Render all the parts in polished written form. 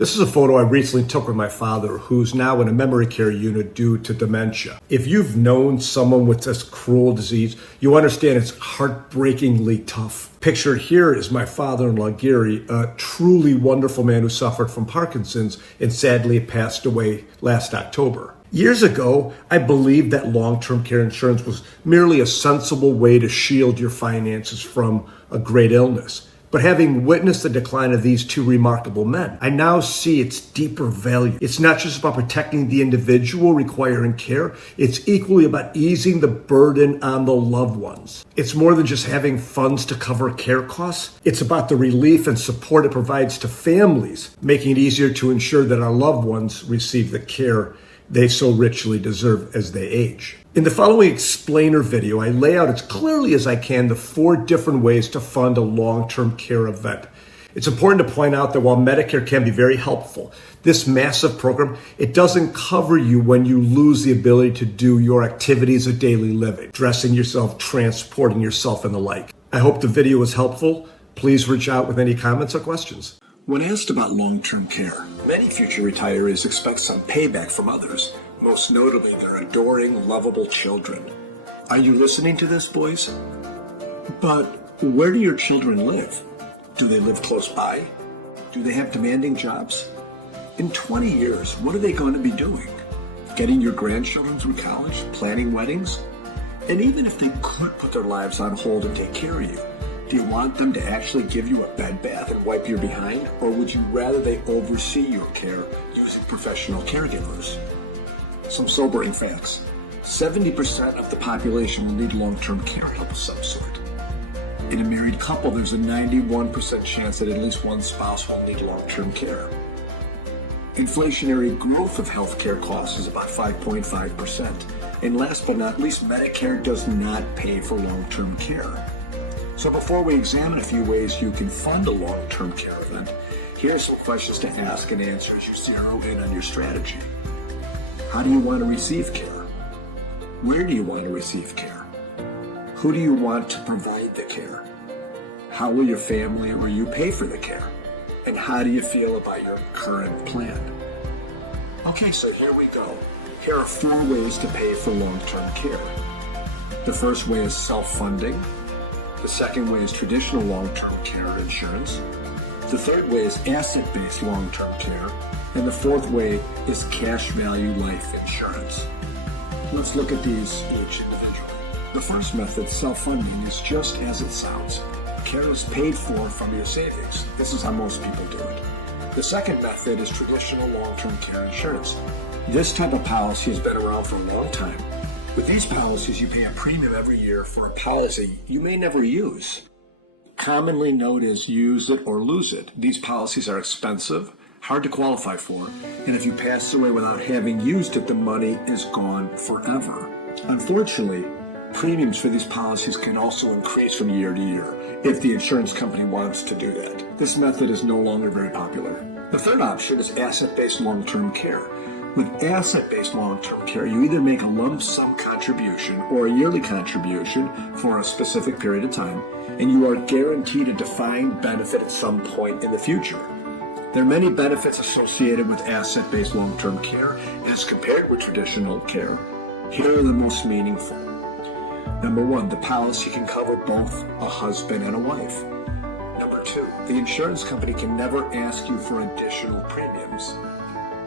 This is a photo I recently took with my father, who's now in a memory care unit due to dementia. If you've known someone with this cruel disease, you understand it's heartbreakingly tough. Pictured here is my father-in-law, Gary, a truly wonderful man who suffered from Parkinson's and sadly passed away last October. Years ago, I believed that long-term care insurance was merely a sensible way to shield your finances from a great illness. But having witnessed the decline of these two remarkable men, I now see its deeper value. It's not just about protecting the individual requiring care, it's equally about easing the burden on the loved ones. It's more than just having funds to cover care costs. It's about the relief and support it provides to families, making it easier to ensure that our loved ones receive the care they so richly deserve as they age. In the following explainer video, I lay out as clearly as I can the 4 different ways to fund a long-term care event. It's important to point out that while Medicare can be very helpful, this massive program, it doesn't cover you when you lose the ability to do your activities of daily living, dressing yourself, transporting yourself, and the like. I hope the video was helpful. Please reach out with any comments or questions. When asked about long-term care, many future retirees expect some payback from others, most notably their adoring, lovable children. Are you listening to this, boys? But where do your children live? Do they live close by? Do they have demanding jobs? In 20 years, what are they going to be doing? Getting your grandchildren through college? Planning weddings? And even if they could put their lives on hold and take care of you, do you want them to actually give you a bed bath and wipe your behind? Or would you rather they oversee your care using professional caregivers? Some sobering facts. 70% of the population will need long-term care help of some sort. In a married couple, there's a 91% chance that at least one spouse will need long-term care. Inflationary growth of healthcare costs is about 5.5%. And last but not least, Medicare does not pay for long-term care. So before we examine a few ways you can fund a long-term care event, here are some questions to ask and answer as you zero in on your strategy. How do you want to receive care? Where do you want to receive care? Who do you want to provide the care? How will your family or you pay for the care? And how do you feel about your current plan? Okay, so here we go. Here are 4 ways to pay for long-term care. The first way is self-funding. The second way is traditional long-term care insurance. The third way is asset-based long-term care. And the fourth way is cash value life insurance. Let's look at these each individually. The first method, self-funding, is just as it sounds. Care is paid for from your savings. This is how most people do it. The second method is traditional long-term care insurance. This type of policy has been around for a long time. With these policies, you pay a premium every year for a policy you may never use. Commonly known as use it or lose it. These policies are expensive, hard to qualify for, and if you pass away without having used it, the money is gone forever. Unfortunately, premiums for these policies can also increase from year to year if the insurance company wants to do that. This method is no longer very popular. The third option is asset-based long-term care. With asset-based long-term care, you either make a lump sum contribution or a yearly contribution for a specific period of time, and you are guaranteed a defined benefit at some point in the future. There are many benefits associated with asset-based long-term care as compared with traditional care. Here are the most meaningful. Number 1, the policy can cover both a husband and a wife. Number 2, the insurance company can never ask you for additional premiums.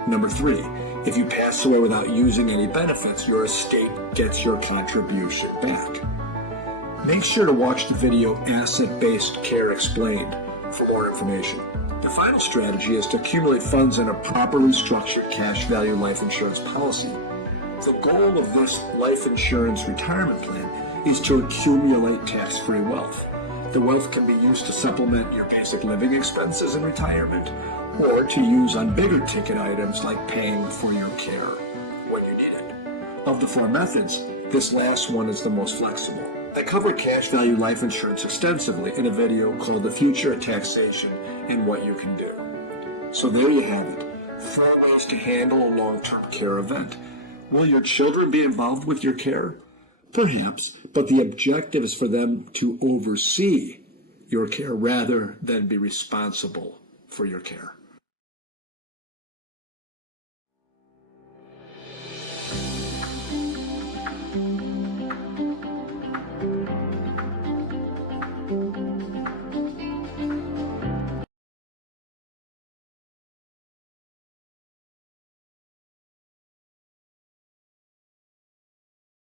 Number 3, if you pass away without using any benefits, your estate gets your contribution back. Make sure to watch the video Asset-Based Care Explained for more information. The final strategy is to accumulate funds in a properly structured cash value life insurance policy. The goal of this life insurance retirement plan is to accumulate tax-free wealth. The wealth can be used to supplement your basic living expenses in retirement or to use on bigger ticket items like paying for your care when you need it. Of the 4 methods, this last one is the most flexible. I covered cash value life insurance extensively in a video called The Future of Taxation and What You Can Do. So there you have it. 4 ways to handle a long-term care event. Will your children be involved with your care? Perhaps, but the objective is for them to oversee your care rather than be responsible for your care.